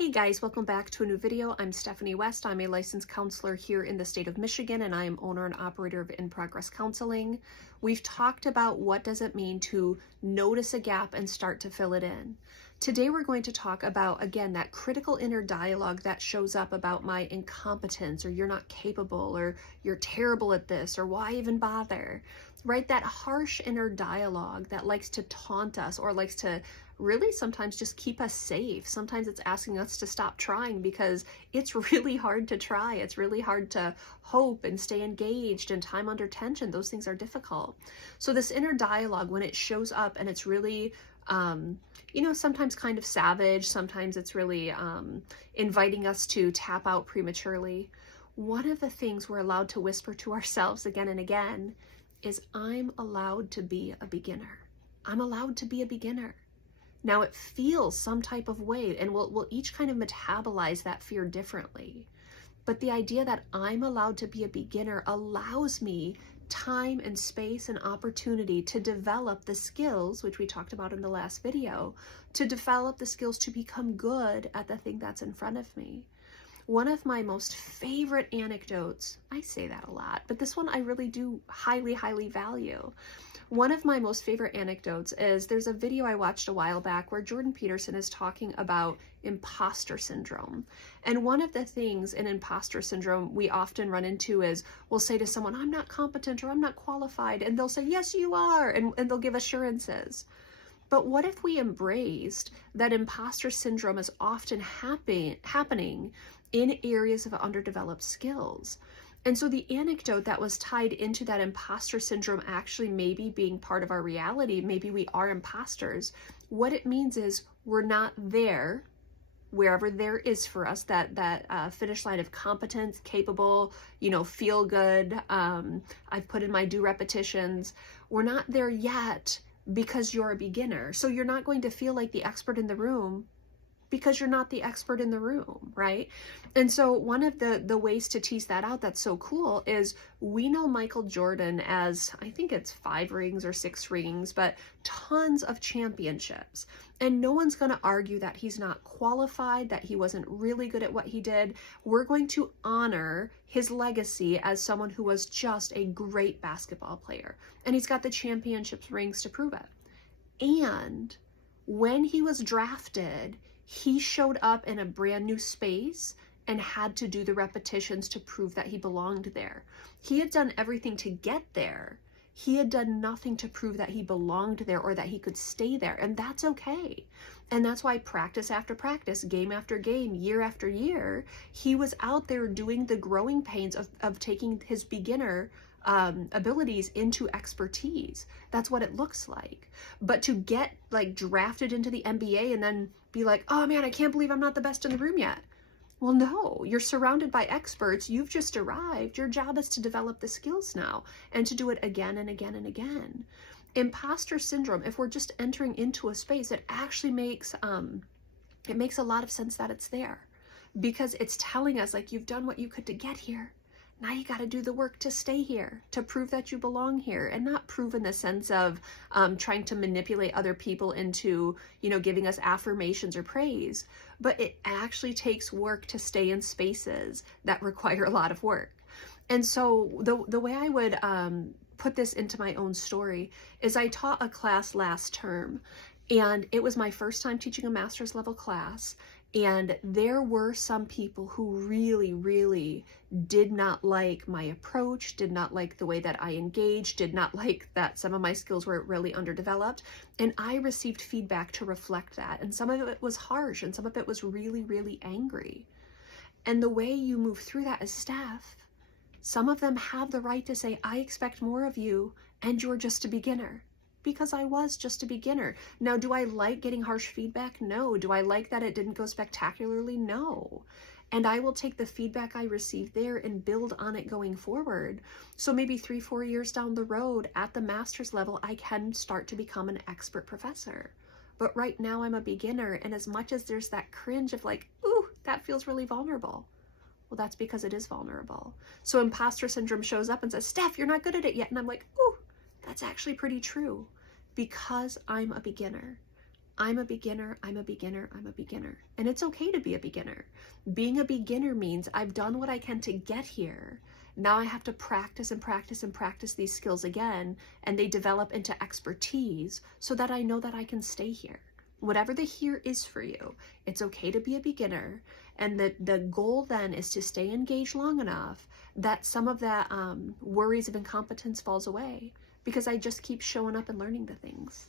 Hey guys, welcome back to a new video. I'm Stephanie West. I'm a licensed counselor here in the state of Michigan, and I am owner and operator of In Progress Counseling. We've talked about what does it mean to notice a gap and start to fill it in. Today we're going to talk about, again, that critical inner dialogue that shows up about my incompetence, or you're not capable, or you're terrible at this, or why even bother, right? That harsh inner dialogue that likes to taunt us or likes to really sometimes just keep us safe. Sometimes it's asking us to stop trying because it's really hard to try. It's really hard to hope and stay engaged, and time under tension. Those things are difficult. So this inner dialogue, when it shows up and it's really, sometimes kind of savage, sometimes it's really inviting us to tap out prematurely. One of the things we're allowed to whisper to ourselves again and again is, I'm allowed to be a beginner. I'm allowed to be a beginner. Now it feels some type of way, and we'll each kind of metabolize that fear differently. But the idea that I'm allowed to be a beginner allows me time and space and opportunity to develop the skills, which we talked about in the last video, to develop the skills to become good at the thing that's in front of me. One of my most favorite anecdotes, I say that a lot, but this one I really do highly, highly value. One of my most favorite anecdotes is there's a video I watched a while back where Jordan Peterson is talking about imposter syndrome. And one of the things in imposter syndrome we often run into is we'll say to someone, I'm not competent or I'm not qualified. And they'll say, yes, you are. And they'll give assurances. But what if we embraced that imposter syndrome is often happening in areas of underdeveloped skills? And so the anecdote that was tied into that imposter syndrome actually maybe being part of our reality, maybe we are imposters, what it means is we're not there, wherever there is for us, that finish line of competence, capable, feel good, I've put in my due repetitions. We're not there yet because you're a beginner. So you're not going to feel like the expert in the room because you're not the expert in the room, right? And so one of the ways to tease that out that's so cool is we know Michael Jordan as, I think it's 5 rings or 6 rings, but tons of championships. And no one's going to argue that he's not qualified, that he wasn't really good at what he did. We're going to honor his legacy as someone who was just a great basketball player. And he's got the championship rings to prove it. And when he was drafted, he showed up in a brand new space and had to do the repetitions to prove that he belonged there. He had done everything to get there. He had done nothing to prove that he belonged there or that he could stay there. And that's okay. And that's why practice after practice, game after game, year after year, he was out there doing the growing pains of taking his beginner abilities into expertise. That's what it looks like. But to get drafted into the NBA and then be like, oh man, I can't believe I'm not the best in the room yet. Well, no, you're surrounded by experts. You've just arrived. Your job is to develop the skills now and to do it again and again and again. Imposter syndrome, if we're just entering into a space, it actually makes a lot of sense that it's there, because it's telling us you've done what you could to get here. Now you got to do the work to stay here, to prove that you belong here, and not prove in the sense of trying to manipulate other people into, giving us affirmations or praise. But it actually takes work to stay in spaces that require a lot of work. And so the way I would put this into my own story is I taught a class last term, and it was my first time teaching a master's level class. And there were some people who really, really did not like my approach, did not like the way that I engaged, did not like that some of my skills were really underdeveloped. And I received feedback to reflect that. And some of it was harsh, and some of it was really, really angry. And the way you move through that is, Steph, some of them have the right to say, I expect more of you, and you're just a beginner. Because I was just a beginner. Now, do I like getting harsh feedback? No. Do I like that it didn't go spectacularly? No. And I will take the feedback I received there and build on it going forward. So maybe 3-4 years down the road at the master's level, I can start to become an expert professor. But right now I'm a beginner. And as much as there's that cringe of ooh, that feels really vulnerable. Well, that's because it is vulnerable. So imposter syndrome shows up and says, Steph, you're not good at it yet. And I'm like, ooh, that's actually pretty true, because I'm a beginner. I'm a beginner, I'm a beginner, I'm a beginner. And it's okay to be a beginner. Being a beginner means I've done what I can to get here. Now I have to practice and practice and practice these skills again, and they develop into expertise so that I know that I can stay here. Whatever the here is for you, it's okay to be a beginner. And the goal then is to stay engaged long enough that some of that worries of incompetence falls away, because I just keep showing up and learning the things.